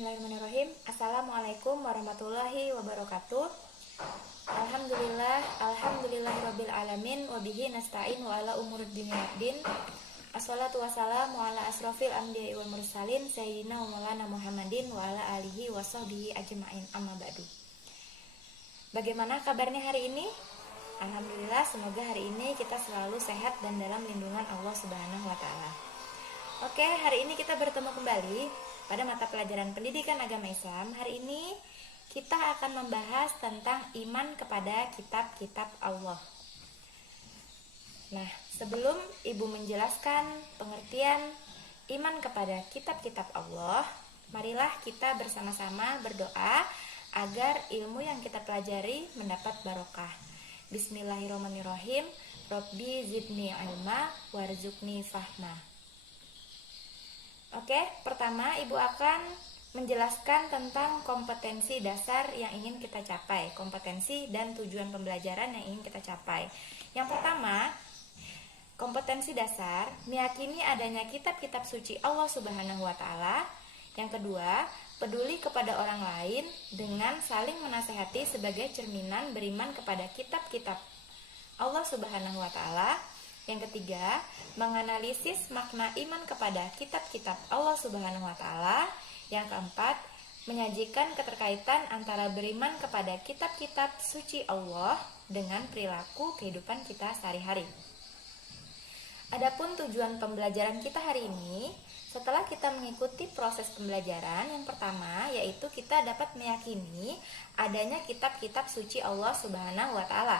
Bismillahirrahmanirrahim. Assalamualaikum warahmatullahi wabarakatuh. Alhamdulillahirabbil alamin wa bihi nasta'in wa ala umurid dunya waddin. Assalatu wassalamu ala asrofil anbiya'i wal mursalin sayyidina wa maulana Muhammadin wa ala alihi wa sahbihi ajma'in, amma ba'du. Bagaimana kabarnya hari ini? Alhamdulillah, semoga hari ini kita selalu sehat dan dalam lindungan Allah Subhanahu wa taala. Oke, hari ini kita bertemu kembali pada mata pelajaran pendidikan agama Islam. Hari ini kita akan membahas tentang iman kepada kitab-kitab Allah. Nah, sebelum Ibu menjelaskan pengertian iman kepada kitab-kitab Allah, marilah kita bersama-sama berdoa agar ilmu yang kita pelajari mendapat barokah. Bismillahirrahmanirrahim. Rabbi zidni ilma warzuqni fahma. Oke, pertama Ibu akan menjelaskan tentang kompetensi dasar yang ingin kita capai, kompetensi dan tujuan pembelajaran yang ingin kita capai. Yang pertama, kompetensi dasar meyakini adanya kitab-kitab suci Allah Subhanahu wa taala. Yang kedua, peduli kepada orang lain dengan saling menasehati sebagai cerminan beriman kepada kitab-kitab Allah Subhanahu wa taala. Yang ketiga, menganalisis makna iman kepada kitab-kitab Allah Subhanahu wa taala. Yang keempat, menyajikan keterkaitan antara beriman kepada kitab-kitab suci Allah dengan perilaku kehidupan kita sehari-hari. Adapun tujuan pembelajaran kita hari ini, setelah kita mengikuti proses pembelajaran, yang pertama yaitu kita dapat meyakini adanya kitab-kitab suci Allah Subhanahu wa taala.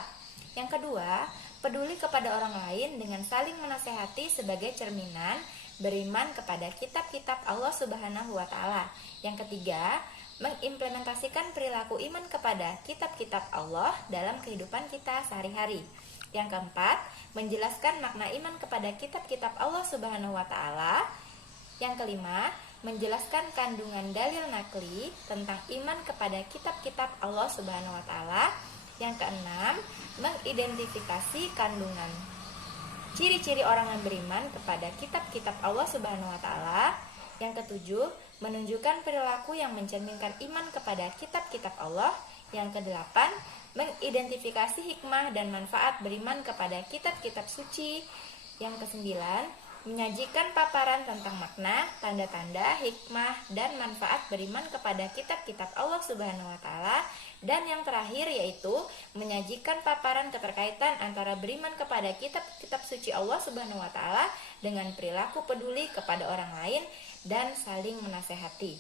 Yang kedua, peduli kepada orang lain dengan saling menasehati sebagai cerminan beriman kepada kitab-kitab Allah Subhanahu wa taala. Yang ketiga, mengimplementasikan perilaku iman kepada kitab-kitab Allah dalam kehidupan kita sehari-hari. Yang keempat, menjelaskan makna iman kepada kitab-kitab Allah Subhanahu wa taala. Yang kelima, menjelaskan kandungan dalil nakli tentang iman kepada kitab-kitab Allah Subhanahu wa taala. Yang keenam, mengidentifikasi kandungan ciri-ciri orang yang beriman kepada kitab-kitab Allah Subhanahu wa taala. Yang ketujuh, menunjukkan perilaku yang mencerminkan iman kepada kitab-kitab Allah. Yang kedelapan, mengidentifikasi hikmah dan manfaat beriman kepada kitab-kitab suci. Yang kesembilan, menyajikan paparan tentang makna, tanda-tanda, hikmah, dan manfaat beriman kepada kitab-kitab Allah Subhanahu wa taala. Dan yang terakhir yaitu menyajikan paparan keterkaitan antara beriman kepada kitab-kitab suci Allah Subhanahu wa taala dengan perilaku peduli kepada orang lain dan saling menasehati.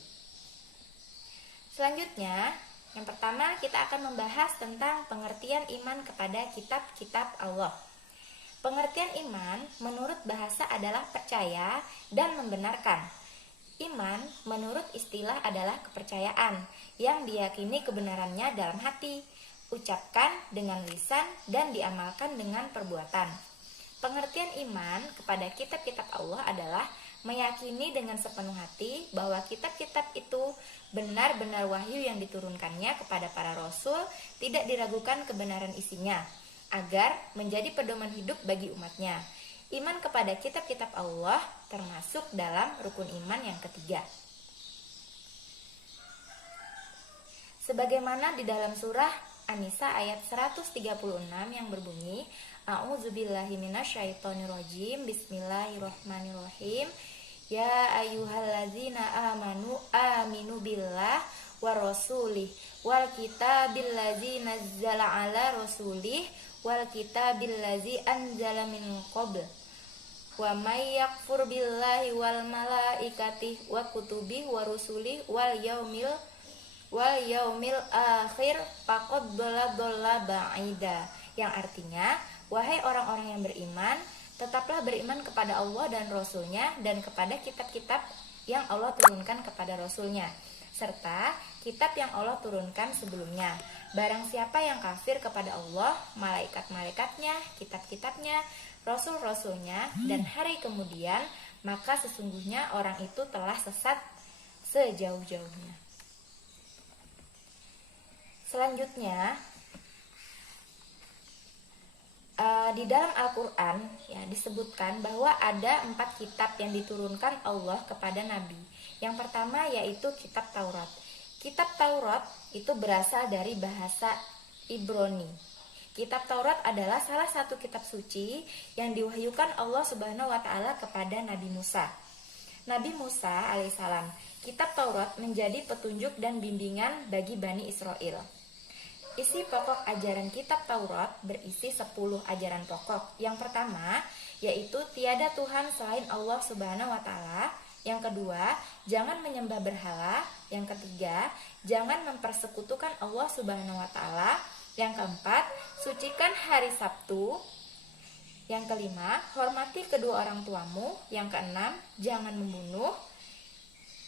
Selanjutnya, yang pertama kita akan membahas tentang pengertian iman kepada kitab-kitab Allah. Pengertian iman menurut bahasa adalah percaya dan membenarkan. Iman menurut istilah adalah kepercayaan yang diyakini kebenarannya dalam hati, ucapkan dengan lisan, dan diamalkan dengan perbuatan. Pengertian iman kepada kitab-kitab Allah adalah meyakini dengan sepenuh hati bahwa kitab-kitab itu benar-benar wahyu yang diturunkannya kepada para rasul, tidak diragukan kebenaran isinya, agar menjadi pedoman hidup bagi umatnya. Iman kepada kitab-kitab Allah termasuk dalam rukun iman yang ketiga. Sebagaimana di dalam surah An-Nisa ayat 136 yang berbunyi, A'udzubillahi minasyaitonirrajim, Bismillahirrahmanirrahim. Ya ayyuhallazina amanu aminu billah wa rasulih wal kitabil ladzi nazzala ala rasulih wal kitabil ladzi anzala min qabl wa may yakfur billahi wal malaikati wa kutubi wa rusuli wal yaumil akhir faqad dhalla ba'ida. Yang artinya, wahai orang-orang yang beriman, tetaplah beriman kepada Allah dan Rasulnya dan kepada kitab-kitab yang Allah turunkan kepada Rasulnya serta kitab yang Allah turunkan sebelumnya. Barang siapa yang kafir kepada Allah, malaikat-malaikatnya, kitab-kitabnya, rasul-rasulnya, dan hari kemudian, maka sesungguhnya orang itu telah sesat sejauh-jauhnya. Selanjutnya, Di dalam Al-Quran ya disebutkan bahwa ada 4 kitab yang diturunkan Allah kepada Nabi. Yang pertama yaitu kitab Taurat. Kitab Taurat itu berasal dari bahasa Ibrani. Kitab Taurat adalah salah satu kitab suci yang diwahyukan Allah Subhanahu wa taala kepada Nabi Musa. Nabi Musa alaihissalam. Kitab Taurat menjadi petunjuk dan bimbingan bagi Bani Israel. Isi pokok ajaran kitab Taurat berisi 10 ajaran pokok. Yang pertama yaitu tiada Tuhan selain Allah Subhanahu wa taala. Yang kedua, jangan menyembah berhala. Yang ketiga, jangan mempersekutukan Allah Subhanahu wa taala. Yang keempat, sucikan hari Sabtu. Yang kelima, hormati kedua orang tuamu. Yang keenam, jangan membunuh.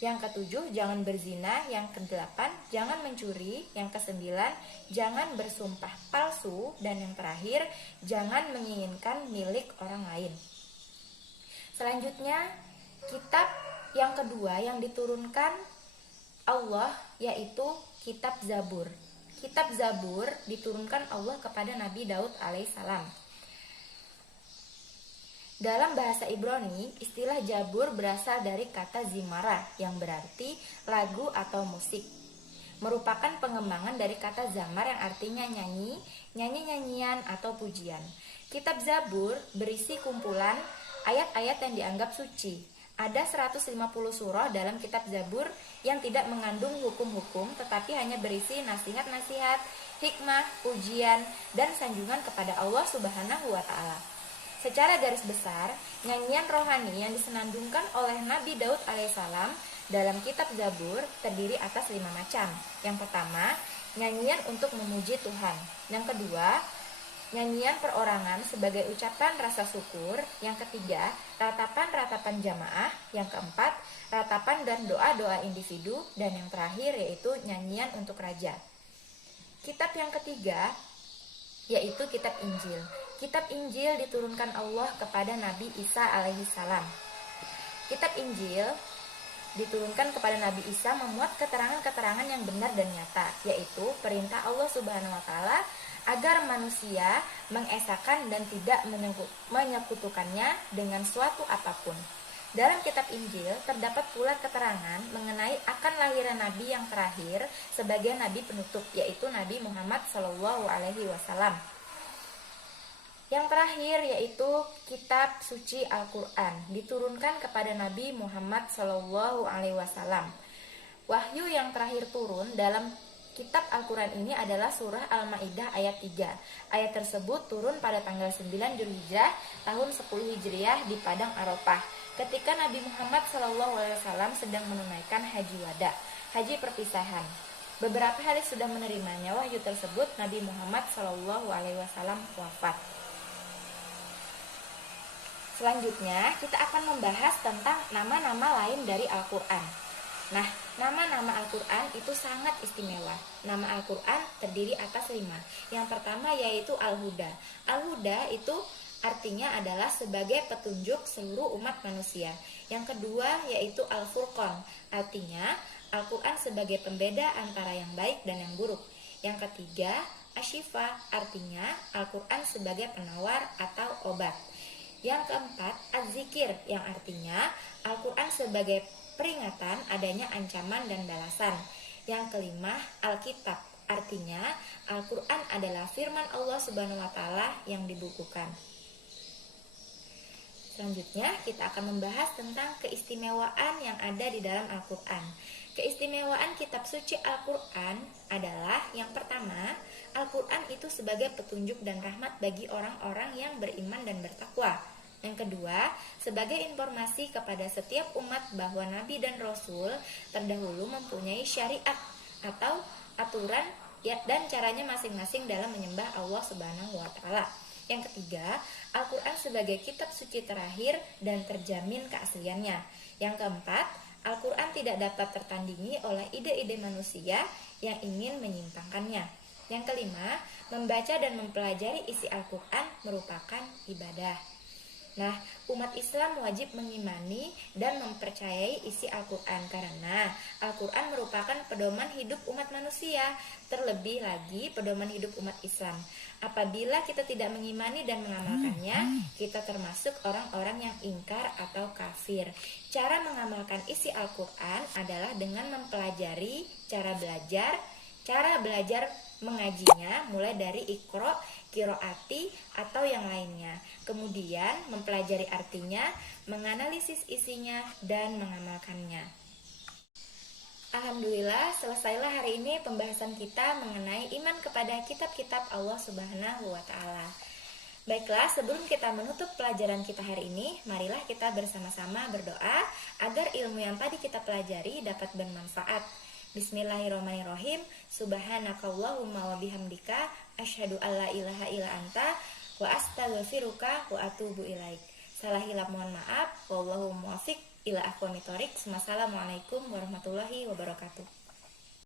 Yang ketujuh, jangan berzina. Yang kedelapan, jangan mencuri. Yang kesembilan, jangan bersumpah palsu. Dan yang terakhir, jangan menginginkan milik orang lain. Selanjutnya, kitab yang kedua yang diturunkan Allah yaitu kitab Zabur. Kitab Zabur diturunkan Allah kepada Nabi Daud alaihissalam. Dalam bahasa Ibrani, istilah Zabur berasal dari kata zimara yang berarti lagu atau musik. Merupakan pengembangan dari kata zamar yang artinya nyanyi, nyanyi-nyanyian atau pujian. Kitab Zabur berisi kumpulan ayat-ayat yang dianggap suci. Ada 150 surah dalam kitab Zabur yang tidak mengandung hukum-hukum tetapi hanya berisi nasihat-nasihat, hikmah, pujian, dan sanjungan kepada Allah Subhanahu wa taala. Secara garis besar, nyanyian rohani yang disenandungkan oleh Nabi Daud alaihissalam dalam kitab Zabur terdiri atas 5 macam. Yang pertama, nyanyian untuk memuji Tuhan. Yang kedua, nyanyian perorangan sebagai ucapan rasa syukur. Yang ketiga, ratapan-ratapan jamaah. Yang keempat, ratapan dan doa-doa individu. Dan yang terakhir yaitu nyanyian untuk raja. Kitab yang ketiga yaitu kitab Injil. Kitab Injil diturunkan Allah kepada Nabi Isa alaihissalam. Kitab Injil diturunkan kepada Nabi Isa memuat keterangan-keterangan yang benar dan nyata, yaitu perintah Allah Subhanahu wa taala agar manusia mengesahkan dan tidak menyekutukannya dengan suatu apapun. Dalam kitab Injil terdapat pula keterangan mengenai akan lahiran Nabi yang terakhir sebagai Nabi penutup, yaitu Nabi Muhammad SAW. Yang terakhir yaitu kitab suci Al-Quran diturunkan kepada Nabi Muhammad SAW. Wahyu yang terakhir turun dalam kitab Al-Quran ini adalah surah Al-Ma'idah ayat 3. Ayat tersebut turun pada tanggal 9 Dzulhijjah tahun 10 Hijriah di Padang Arafah, ketika Nabi Muhammad SAW sedang menunaikan haji wada, haji perpisahan. Beberapa hari sudah menerimanya wahyu tersebut, Nabi Muhammad SAW wafat. Selanjutnya kita akan membahas tentang nama-nama lain dari Al-Quran. Nah, nama-nama Al-Quran itu sangat istimewa. Nama Al-Quran terdiri atas 5. Yang pertama yaitu Al-Huda. Al-Huda itu artinya adalah sebagai petunjuk seluruh umat manusia. Yang kedua yaitu Al-Furqan. Artinya Al-Quran sebagai pembeda antara yang baik dan yang buruk. Yang ketiga Asyifa. Artinya Al-Quran sebagai penawar atau obat. Yang keempat Az-Zikir, yang artinya Al-Quran sebagai peringatan adanya ancaman dan balasan. Yang kelima Alkitab, artinya Al-Quran adalah firman Allah Subhanahu wa taala yang dibukukan. Selanjutnya kita akan membahas tentang keistimewaan yang ada di dalam Al-Quran. Keistimewaan kitab suci Al-Quran adalah yang pertama, Al-Quran itu sebagai petunjuk dan rahmat bagi orang-orang yang beriman dan bertakwa. Yang kedua, sebagai informasi kepada setiap umat bahwa Nabi dan Rasul terdahulu mempunyai syariat atau aturan dan caranya masing-masing dalam menyembah Allah Subhanahu wa taala. Yang ketiga, Al-Quran sebagai kitab suci terakhir dan terjamin keasliannya. Yang keempat, Al-Quran tidak dapat tertandingi oleh ide-ide manusia yang ingin menyimpangkannya. Yang kelima, membaca dan mempelajari isi Al-Quran merupakan ibadah. Nah, umat Islam wajib mengimani dan mempercayai isi Al-Quran karena Al-Quran merupakan pedoman hidup umat manusia, terlebih lagi pedoman hidup umat Islam. Apabila kita tidak mengimani dan mengamalkannya, kita termasuk orang-orang yang ingkar atau kafir. Cara mengamalkan isi Al-Quran adalah dengan mempelajari cara belajar mengajinya mulai dari Iqra, Qiraati, atau yang lainnya. Kemudian mempelajari artinya, menganalisis isinya, dan mengamalkannya. Alhamdulillah, selesailah hari ini pembahasan kita mengenai iman kepada kitab-kitab Allah Subhanahu wa Ta'ala. Baiklah, sebelum kita menutup pelajaran kita hari ini, marilah kita bersama-sama berdoa agar ilmu yang tadi kita pelajari dapat bermanfaat. Bismillahirrahmanirrahim. Subhanakallahumma wa bihamdika asyhadu alla ilaha illa anta wa astaghfiruka wa atubu ilaik. Salah hilap mohon maaf. Wallahu muwaffiq ila aqwamit thoriq. Wassalamualaikum warahmatullahi wabarakatuh.